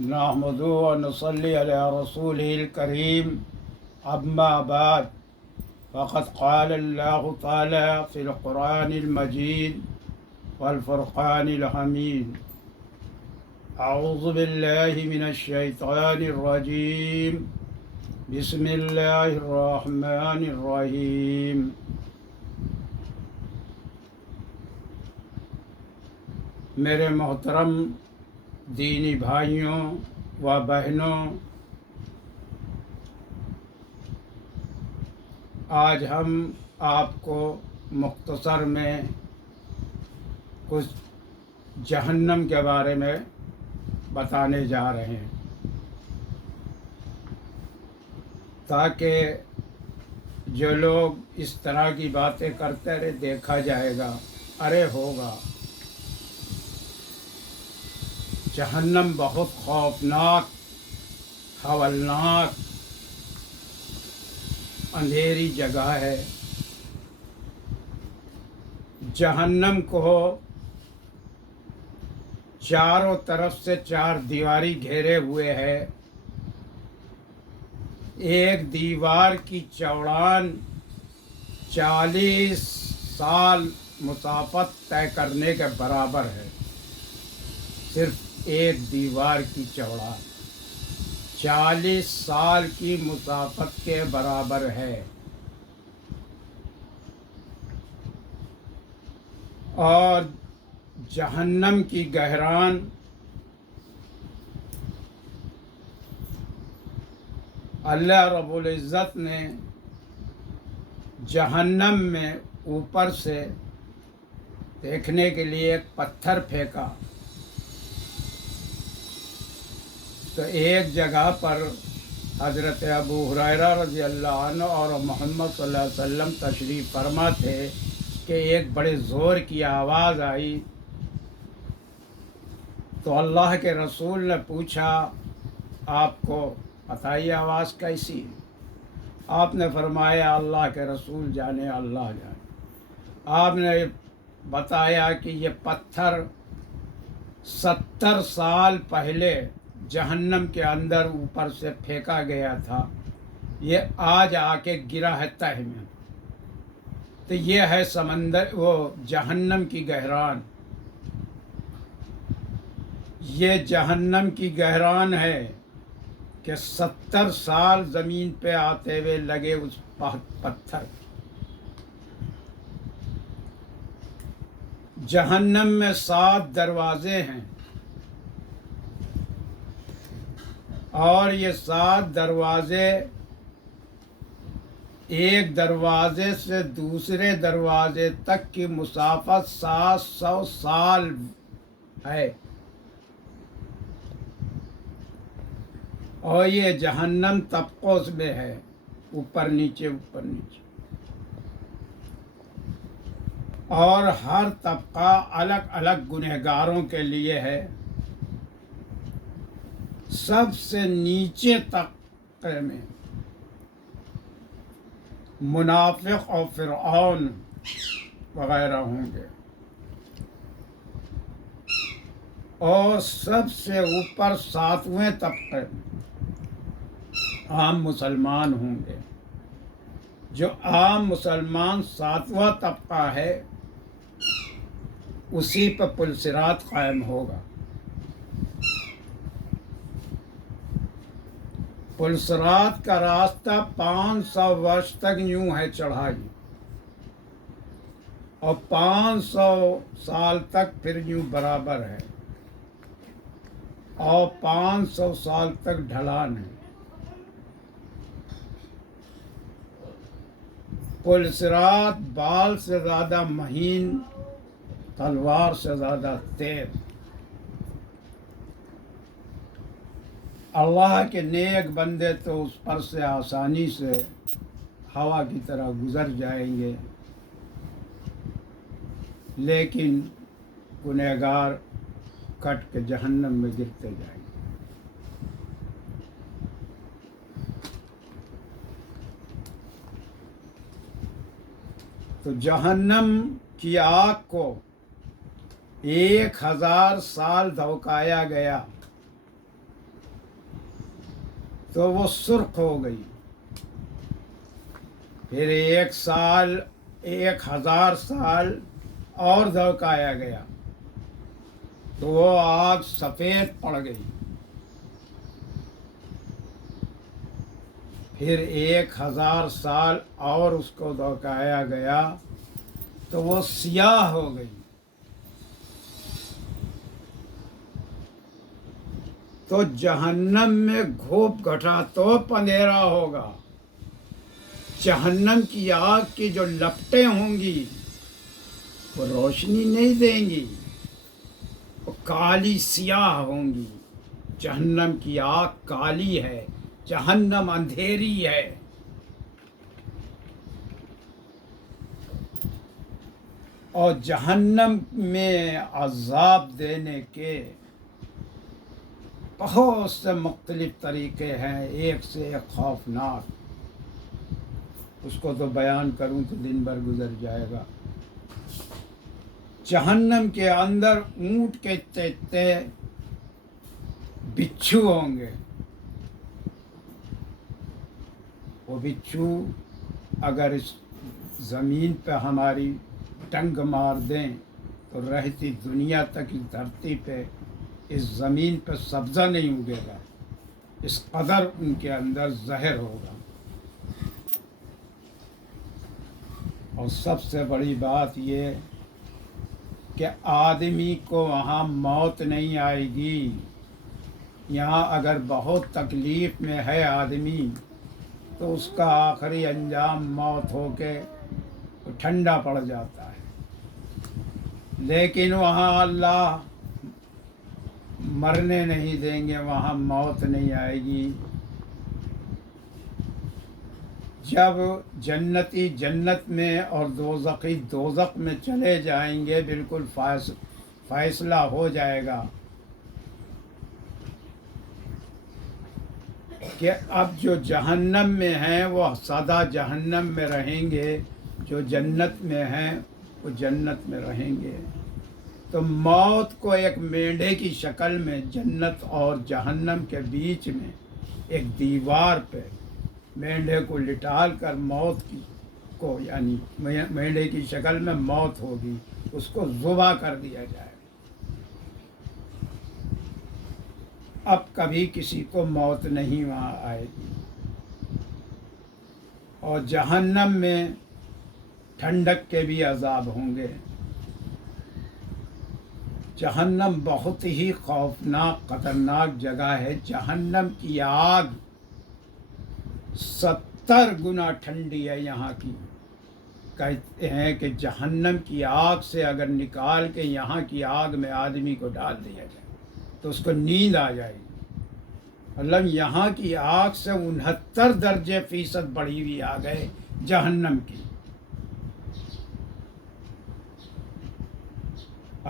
نحمدہ و نصلی علی رسولہ الکریم اما بعد فقد قال اللہ تعالی فی القرآن المجید والفرقان الحمید اعوذ باللہ من الشیطان الرجیم بسم اللہ الرحمن الرحیم میرے محترم دینی بھائیوں و بہنوں، آج ہم آپ کو مختصر میں کچھ جہنم کے بارے میں بتانے جا رہے ہیں، تاکہ جو لوگ اس طرح کی باتیں کرتے رہے دیکھا جائے گا، ارے ہوگا جہنم بہت خوفناک، ہولناک، اندھیری جگہ ہے۔ جہنم کو چاروں طرف سے چار دیواری گھیرے ہوئے ہے۔ ایک دیوار کی چوڑان 40 سال مسافت طے کرنے کے برابر ہے۔ صرف ایک دیوار کی چوڑان 40 سال کی مسافت کے برابر ہے، اور جہنم کی گہران اللہ رب العزت نے جہنم میں اوپر سے دیکھنے کے لیے ایک پتھر پھینکا، تو ایک جگہ پر حضرت ابو ہریرہ رضی اللہ عنہ اور محمد صلی اللہ علیہ وسلم تشریف فرما تھے کہ ایک بڑے زور کی آواز آئی، تو اللہ کے رسول نے پوچھا آپ کو پتہ یہ آواز کیسی؟ آپ نے فرمایا اللہ کے رسول جانے، اللہ جانے۔ آپ نے بتایا کہ یہ پتھر 70 سال پہلے جہنم کے اندر اوپر سے پھینکا گیا تھا، یہ آج آ کے گرا ہے تہ میں۔ تو یہ ہے سمندر، وہ جہنم کی گہران۔ یہ جہنم کی گہران ہے کہ 70 سال زمین پہ آتے ہوئے لگے اس پتھر۔ جہنم میں 7 دروازے ہیں، اور یہ 7 دروازے ایک دروازے سے دوسرے دروازے تک کی مسافت 700 سال ہے، اور یہ جہنم طبقوں میں ہے، اوپر نیچے اوپر نیچے، اور ہر طبقہ الگ الگ گنہگاروں کے لیے ہے۔ سب سے نیچے طبقے میں منافق اور فرعون وغیرہ ہوں گے، اور سب سے اوپر 7ویں طبقے میں عام مسلمان ہوں گے۔ جو عام مسلمان 7واں طبقہ ہے، اسی پہ پل صراط قائم ہوگا۔ پل صراط کا راستہ 500 ورش تک یوں ہے چڑھائی، اور 500 سال تک پھر یوں برابر ہے، اور 500 سال تک ڈھلان ہے۔ پل صراط بال سے زیادہ مہین، تلوار سے زیادہ تیز۔ اللہ کے نیک بندے تو اس پر سے آسانی سے ہوا کی طرح گزر جائیں گے، لیکن گنہگار کٹ کے جہنم میں گرتے جائیں گے۔ تو جہنم کی آگ کو 1000 سال دھوکایا گیا، تو وہ سرخ ہو گئی. پھر 1 سال 1000 سال اور دھوکایا گیا تو وہ آگ سفید پڑ گئی. پھر 1000 سال اور اس کو دھوکایا گیا تو وہ سیاہ ہو گئی. تو جہنم میں گھوپ گھٹا تو اندھیرا ہوگا. جہنم کی آگ کی جو لپٹیں ہوں گی وہ روشنی نہیں دیں گی، وہ کالی سیاہ ہوں گی. جہنم کی آگ کالی ہے، جہنم اندھیری ہے. اور جہنم میں عذاب دینے کے بہت سے مختلف طریقے ہیں، ایک سے ایک خوفناک. اس کو تو بیان کروں تو دن بھر گزر جائے گا. جہنم کے اندر اونٹ کے تے بچھو ہوں گے. وہ بچھو اگر اس زمین پہ ہماری ٹنگ مار دیں تو رہتی دنیا تک اس دھرتی پہ اس زمین پہ سبزہ نہیں اگے گا، اس قدر ان کے اندر زہر ہوگا. اور سب سے بڑی بات یہ کہ آدمی کو وہاں موت نہیں آئے گی. یہاں اگر بہت تکلیف میں ہے آدمی تو اس کا آخری انجام موت ہو کے ٹھنڈا پڑ جاتا ہے. لیکن وہاں اللہ مرنے نہیں دیں گے، وہاں موت نہیں آئے گی. جب جنتی جنت میں اور دوزخی دوزخ میں چلے جائیں گے بالکل فیصلہ ہو جائے گا کہ اب جو جہنم میں ہیں وہ سدا جہنم میں رہیں گے، جو جنت میں ہیں وہ جنت میں رہیں گے. تو موت کو ایک مینڈھے کی شکل میں جنت اور جہنم کے بیچ میں ایک دیوار پہ مینڈھے کو لٹال کر موت کو یعنی مینڈھے کی شکل میں موت ہوگی، اس کو ذبح کر دیا جائے. اب کبھی کسی کو موت نہیں وہاں آئے گی. اور جہنم میں ٹھنڈک کے بھی عذاب ہوں گے. جہنم بہت ہی خوفناک خطرناک جگہ ہے. جہنم کی آگ 70 گنا ٹھنڈی ہے یہاں کی. کہتے ہیں کہ جہنم کی آگ سے اگر نکال کے یہاں کی آگ میں آدمی کو ڈال دیا جائے تو اس کو نیند آ جائے گی. مطلب یہاں کی آگ سے 69% بڑھی ہوئی آگ ہے جہنم کی.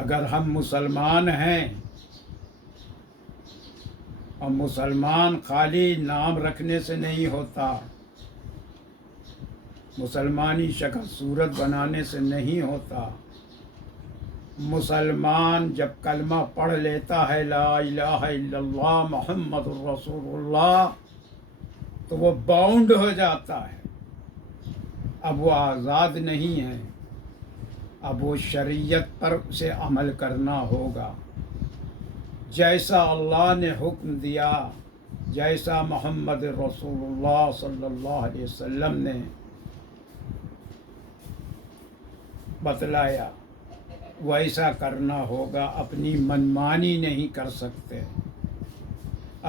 اگر ہم مسلمان ہیں اور مسلمان خالی نام رکھنے سے نہیں ہوتا، مسلمانی شکل صورت بنانے سے نہیں ہوتا. مسلمان جب کلمہ پڑھ لیتا ہے لا الہ الا اللہ محمد الرسول اللہ تو وہ باؤنڈ ہو جاتا ہے. اب وہ آزاد نہیں ہے، اب وہ شریعت پر اسے عمل کرنا ہوگا. جیسا اللہ نے حکم دیا، جیسا محمد رسول اللہ صلی اللہ علیہ وسلم نے بتلایا ویسا کرنا ہوگا. اپنی منمانی نہیں کر سکتے.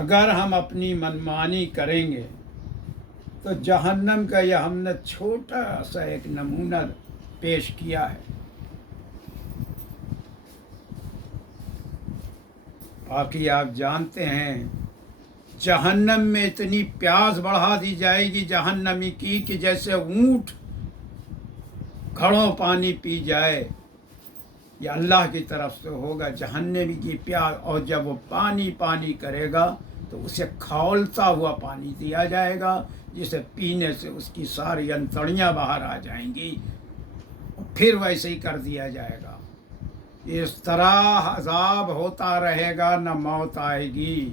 اگر ہم اپنی منمانی کریں گے تو جہنم کا یہ ہم نے چھوٹا سا ایک نمونہ پیش کیا ہے. باقی آپ جانتے ہیں جہنم میں اتنی پیاس بڑھا دی جائے گی جہنمی کی کہ جیسے اونٹ گھڑوں پانی پی جائے. یہ اللہ کی طرف سے ہوگا جہنمی کی پیاس. اور جب وہ پانی کرے گا تو اسے کھولتا ہوا پانی دیا جائے گا جسے پینے سے اس کی ساری انتڑیاں باہر آ جائیں گی. پھر ویسے ہی کر دیا جائے گا. اس طرح عذاب ہوتا رہے گا، نہ موت آئے گی.